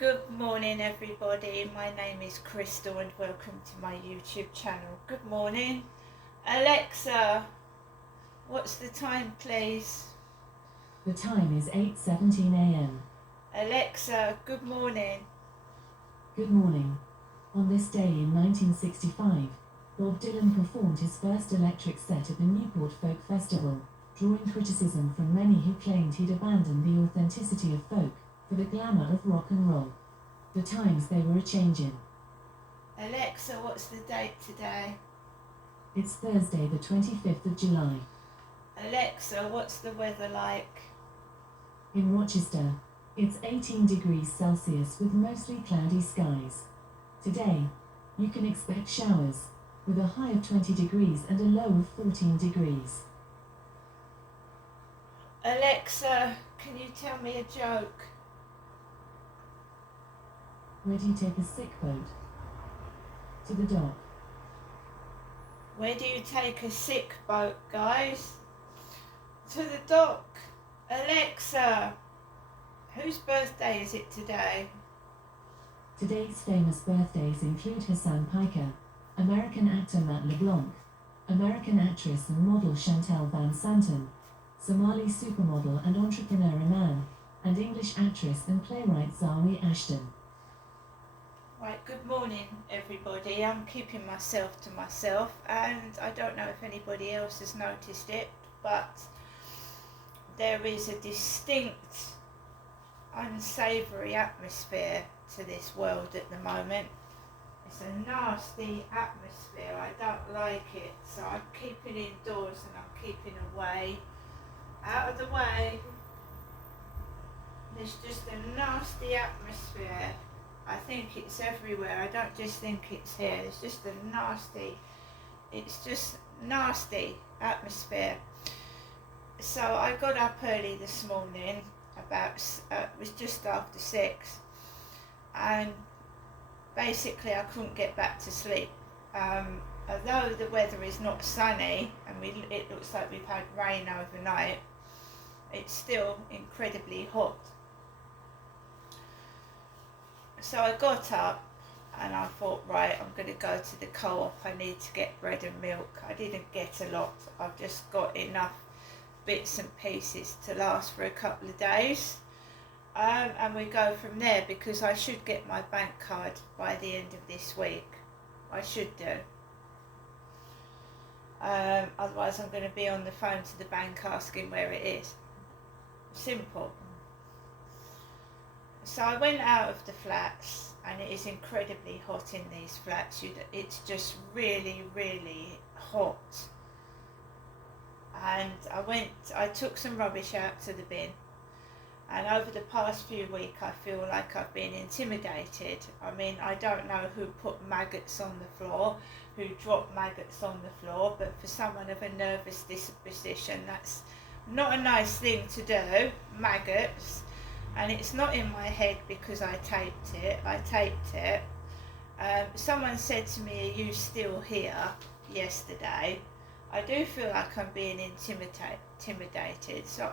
Good morning everybody, my name is Crystal and welcome to my YouTube channel. Good morning. Alexa, what's the time please? The time is 8:17 a.m. Alexa, good morning. Good morning. On this day in 1965, Bob Dylan performed his first electric set at the Newport Folk Festival, drawing criticism from many who claimed he'd abandoned the authenticity of folk for the glamour of rock and roll. The times they were a-changin'. Alexa, what's the date today? It's Thursday the 25th of July. Alexa, what's the weather like? In Rochester, it's 18 degrees Celsius with mostly cloudy skies. Today, you can expect showers, with a high of 20 degrees and a low of 14 degrees. Alexa, can you tell me a joke? Where do you take a sick boat? To the dock. Where do you take a sick boat, guys? To the dock. Alexa, whose birthday is it today? Today's famous birthdays include Hassan Piker, American actor Matt LeBlanc, American actress and model Chantal Van Santen, Somali supermodel and entrepreneur Iman, and English actress and playwright Zawe Ashton. Right, good morning everybody. I'm keeping myself to myself and I don't know if anybody else has noticed it, but there is a distinct unsavoury atmosphere to this world at the moment. It's a nasty atmosphere, I don't like it, so I'm keeping indoors and I'm keeping away, out of the way. There's just a nasty atmosphere. I think it's everywhere, I don't just think it's here, it's just nasty atmosphere. So I got up early this morning, it was just after 6, and basically I couldn't get back to sleep. Although the weather is not sunny and it looks like we've had rain overnight, it's still incredibly hot. So I got up and I thought, right, I'm going to go to the co-op, I need to get bread and milk. I didn't get a lot, I've just got enough bits and pieces to last for a couple of days. And we go from there because I should get my bank card by the end of this week. I should do. Otherwise I'm going to be on the phone to the bank asking where it is. Simple. So I went out of the flats and it is incredibly hot in these flats. It's just really, really hot. And I took some rubbish out to the bin. And over the past few weeks I feel like I've been intimidated. I mean, I don't know who put maggots on the floor, who dropped maggots on the floor, but for someone of a nervous disposition, that's not a nice thing to do, maggots. And it's not in my head because I taped it. Someone said to me, are you still here, yesterday? I do feel like I'm being intimidated, so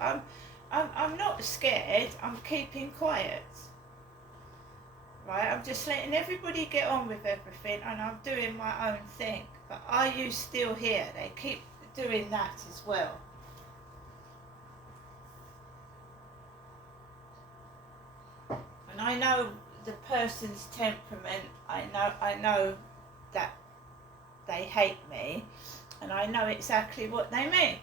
I'm not scared, I'm keeping quiet. Right, I'm just letting everybody get on with everything and I'm doing my own thing. But are you still here? They keep doing that as well. And I know the person's temperament, I know that they hate me, and I know exactly what they mean.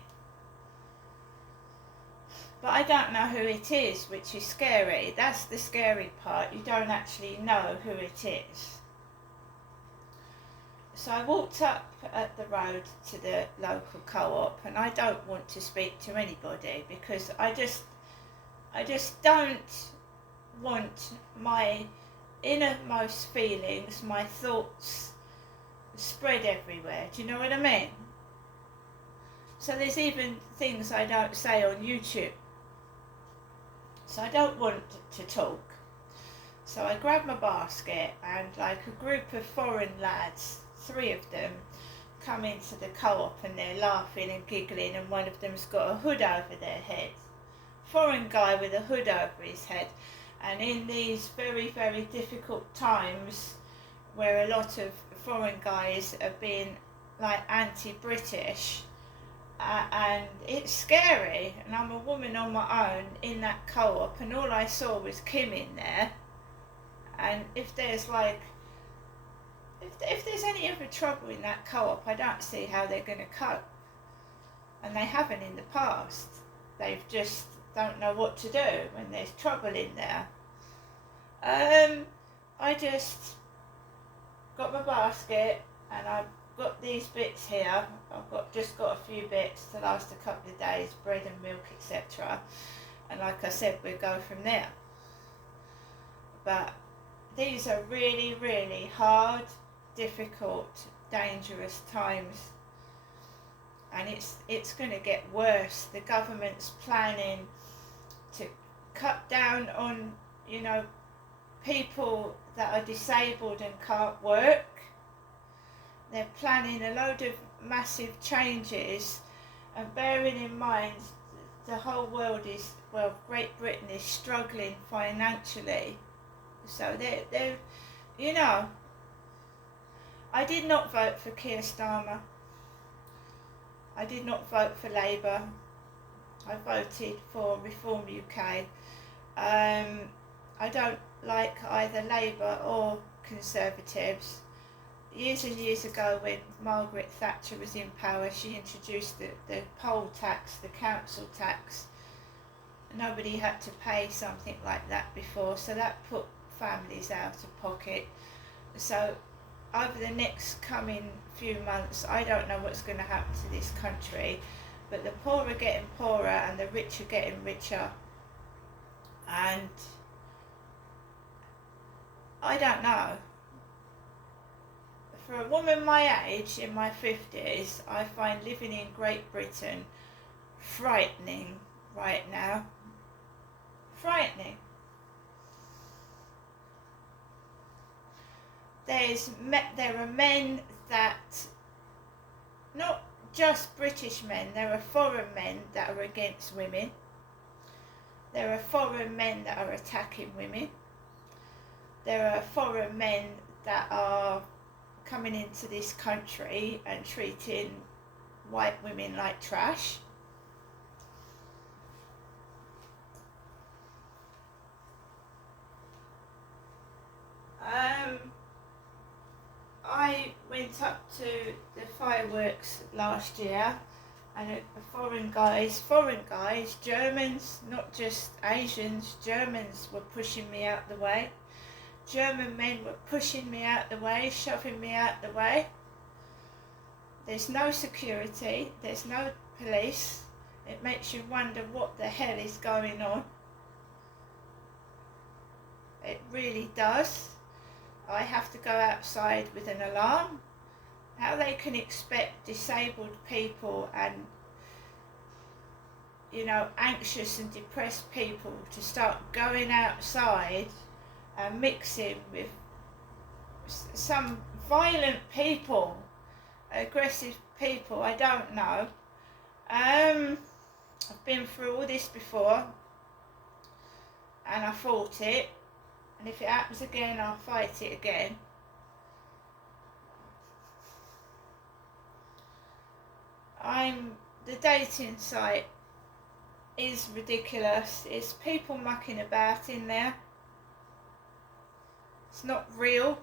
But I don't know who it is, which is scary. That's the scary part, you don't actually know who it is. So I walked up at the road to the local co-op and I don't want to speak to anybody because I just don't want my innermost feelings, my thoughts spread everywhere. Do you know what I mean? So there's even things I don't say on YouTube. So I don't want to talk. So I grab my basket and like a group of foreign lads, 3 of them, come into the co-op and they're laughing and giggling and one of them's got a hood over their head. Foreign guy with a hood over his head. And in these very, very difficult times where a lot of foreign guys are being like anti-British, and it's scary, and I'm a woman on my own in that co-op, and all I saw was Kim in there. And if there's like, if there's any other trouble in that co-op, I don't see how they're going to cope. And they haven't in the past. They've just don't know what to do when there's trouble in there. I just got my basket, and I've got these bits here. I've just got a few bits to last a couple of days, bread and milk, etc. And like I said, we'll go from there. But these are really, really hard, difficult, dangerous times. And it's going to get worse. The government's planning to cut down on, people that are disabled and can't work. They're planning a load of massive changes, and bearing in mind the whole world is, Great Britain is struggling financially. So they're I did not vote for Keir Starmer. I did not vote for Labour. I voted for Reform UK. I don't like either Labour or Conservatives. Years and years ago, when Margaret Thatcher was in power, she introduced the poll tax, the council tax. Nobody had to pay something like that before, so that put families out of pocket. So over the next coming few months, I don't know what's going to happen to this country, but the poor are getting poorer and the rich are getting richer. And I don't know. For a woman my age, in my 50s, I find living in Great Britain frightening right now. Frightening. There are men that, not just British men, there are foreign men that are against women. There are foreign men that are attacking women. There are foreign men that are coming into this country and treating white women like trash. I went up to the fireworks last year, and foreign guys, Germans, not just Asians, Germans were pushing me out the way. German men were pushing me out the way, shoving me out the way. There's no security, there's no police. It makes you wonder what the hell is going on. It really does. I have to go outside with an alarm. How they can expect disabled people and, anxious and depressed people to start going outside and mixing with some violent people, aggressive people, I don't know. I've been through all this before, and I fought it. And if it happens again, I'll fight it again. The dating site is ridiculous. It's people mucking about in there. It's not real.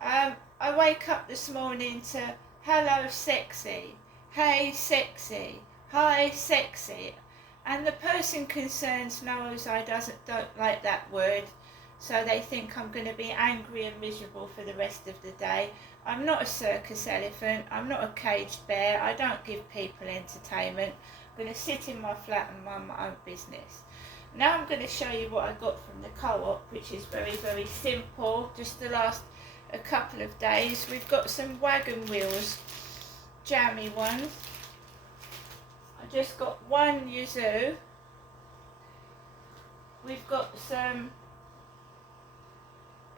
I wake up this morning to hello sexy, hey sexy, hi sexy. And the person concerned knows I don't like that word, so they think I'm going to be angry and miserable for the rest of the day. I'm not a circus elephant, I'm not a caged bear, I don't give people entertainment. I'm going to sit in my flat and mind my own business. Now I'm going to show you what I got from the co-op, which is very, very simple, just the last a couple of days. We've got some wagon wheels, jammy ones. I just got one yuzu. We've got some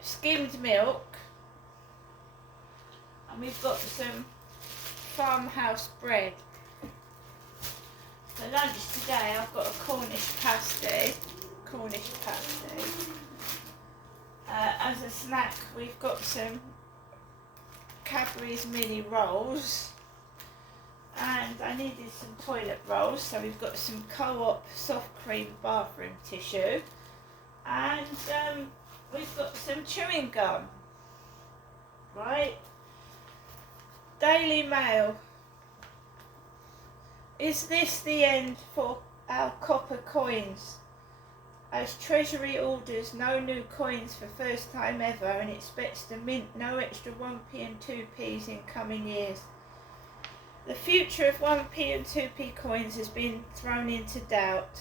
skimmed milk, and we've got some farmhouse bread. For lunch today I've got a Cornish Cornish pasty. As a snack, we've got some Cadbury's mini rolls, and I needed some toilet rolls, so we've got some Co-op soft cream bathroom tissue, and we've got some chewing gum. Right? Daily Mail. Is this the end for our copper coins? As Treasury orders no new coins for first time ever and expects to mint no extra 1p and 2p's in coming years. The future of 1p and 2p coins has been thrown into doubt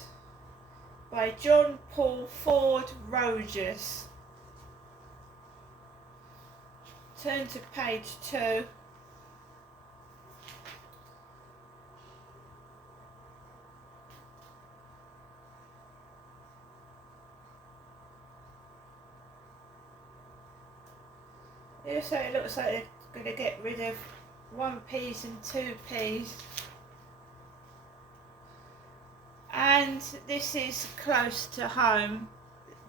by John Paul Ford Rogers. Turn to page 2. So it looks like they're going to get rid of 1p's and 2p's. And this is close to home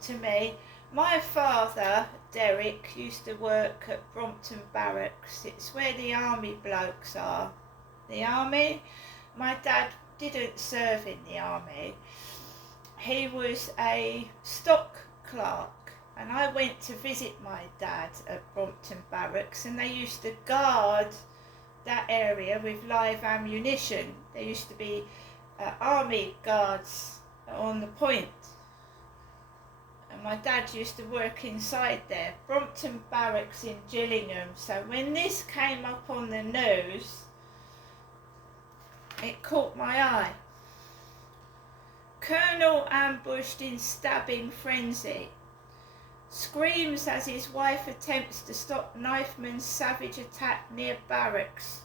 to me. My father, Derek, used to work at Brompton Barracks. It's where the army blokes are. The army. My dad didn't serve in the army. He was a stock clerk. And I went to visit my dad at Brompton Barracks, and they used to guard that area with live ammunition. There used to be army guards on the point. And my dad used to work inside there, Brompton Barracks in Gillingham. So when this came up on the news, it caught my eye. Colonel ambushed in stabbing frenzy. Screams as his wife attempts to stop knifeman's savage attack near barracks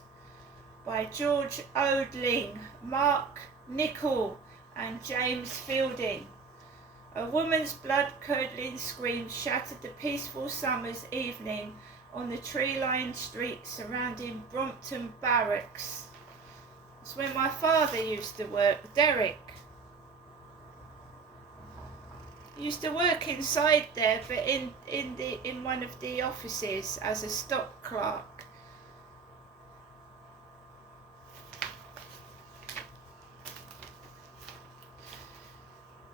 by George Odling, Mark Nichol and James Fielding. A woman's blood-curdling screams shattered the peaceful summer's evening on the tree-lined streets surrounding Brompton Barracks. That's where my father used to work, Derek. Used to work inside there, but in one of the offices as a stock clerk.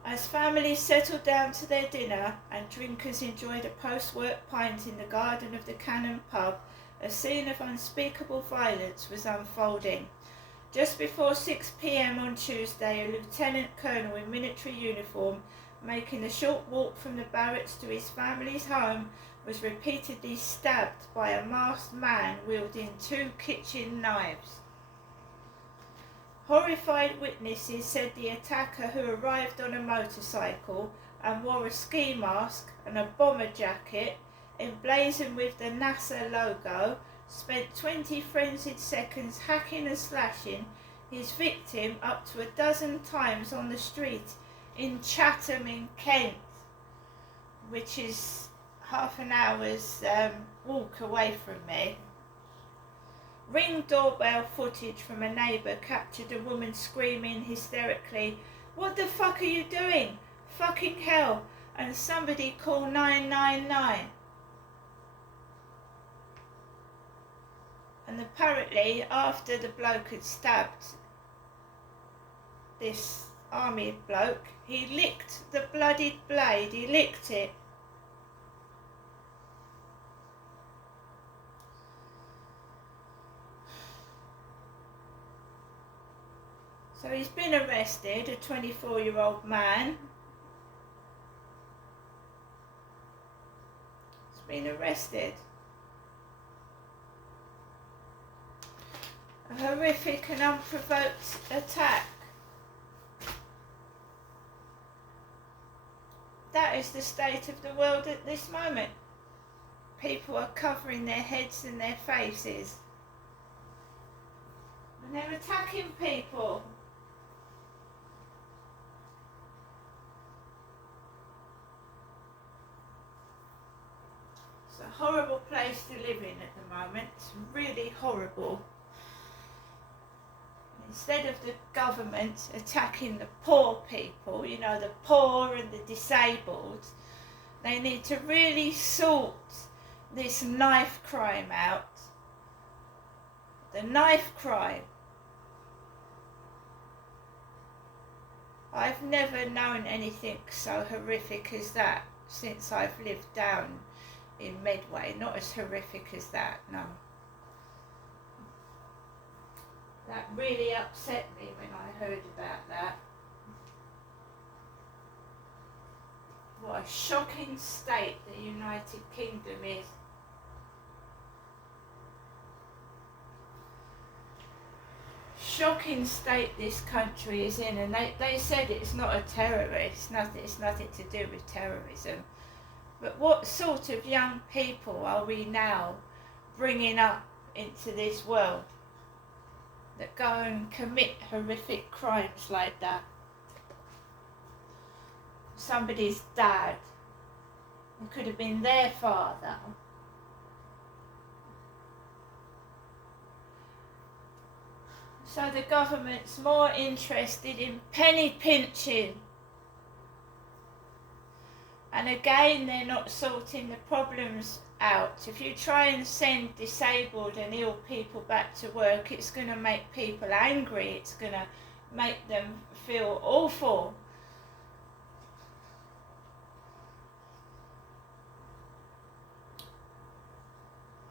As families settled down to their dinner and drinkers enjoyed a post-work pint in the garden of the Cannon pub, a scene of unspeakable violence was unfolding. Just before 6 p.m. on Tuesday, a lieutenant colonel in military uniform, making a short walk from the barracks to his family's home, was repeatedly stabbed by a masked man wielding 2 kitchen knives. Horrified witnesses said the attacker, who arrived on a motorcycle and wore a ski mask and a bomber jacket emblazoned with the NASA logo, spent 20 frenzied seconds hacking and slashing his victim up to 12 times on the street in Chatham in Kent, which is half an hour's walk away from me. Ring doorbell footage from a neighbour captured a woman screaming hysterically, "What the fuck are you doing? Fucking hell, and somebody call 999. And apparently after the bloke had stabbed this army bloke, he licked the bloodied blade, he licked it. So he's been arrested, a 24-year-old man. He's been arrested. A horrific and unprovoked attack. That is the state of the world at this moment. People are covering their heads and their faces. And they're attacking people. It's a horrible place to live in at the moment. It's really horrible. instead of the government attacking the poor people, you know, the poor and the disabled, they need to really sort this knife crime out. The knife crime. I've never known anything so horrific as that since I've lived down in Medway. Not as horrific as that, no. That really upset me when I heard about that. What a shocking state the United Kingdom is. Shocking state this country is in, and they said it's not a terrorist, it's nothing to do with terrorism. But what sort of young people are we now bringing up into this world that go and commit horrific crimes like that? Somebody's dad, it could have been their father. So the government's more interested in penny pinching. And again, they're not sorting the problems out. If you try and send disabled and ill people back to work, it's going to make people angry. It's going to make them feel awful.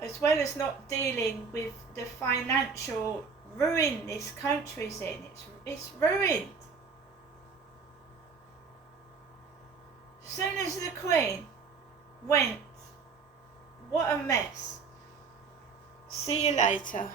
As well as not dealing with the financial ruin this country's in. It's ruined. As soon as the Queen went, what a mess. See you later.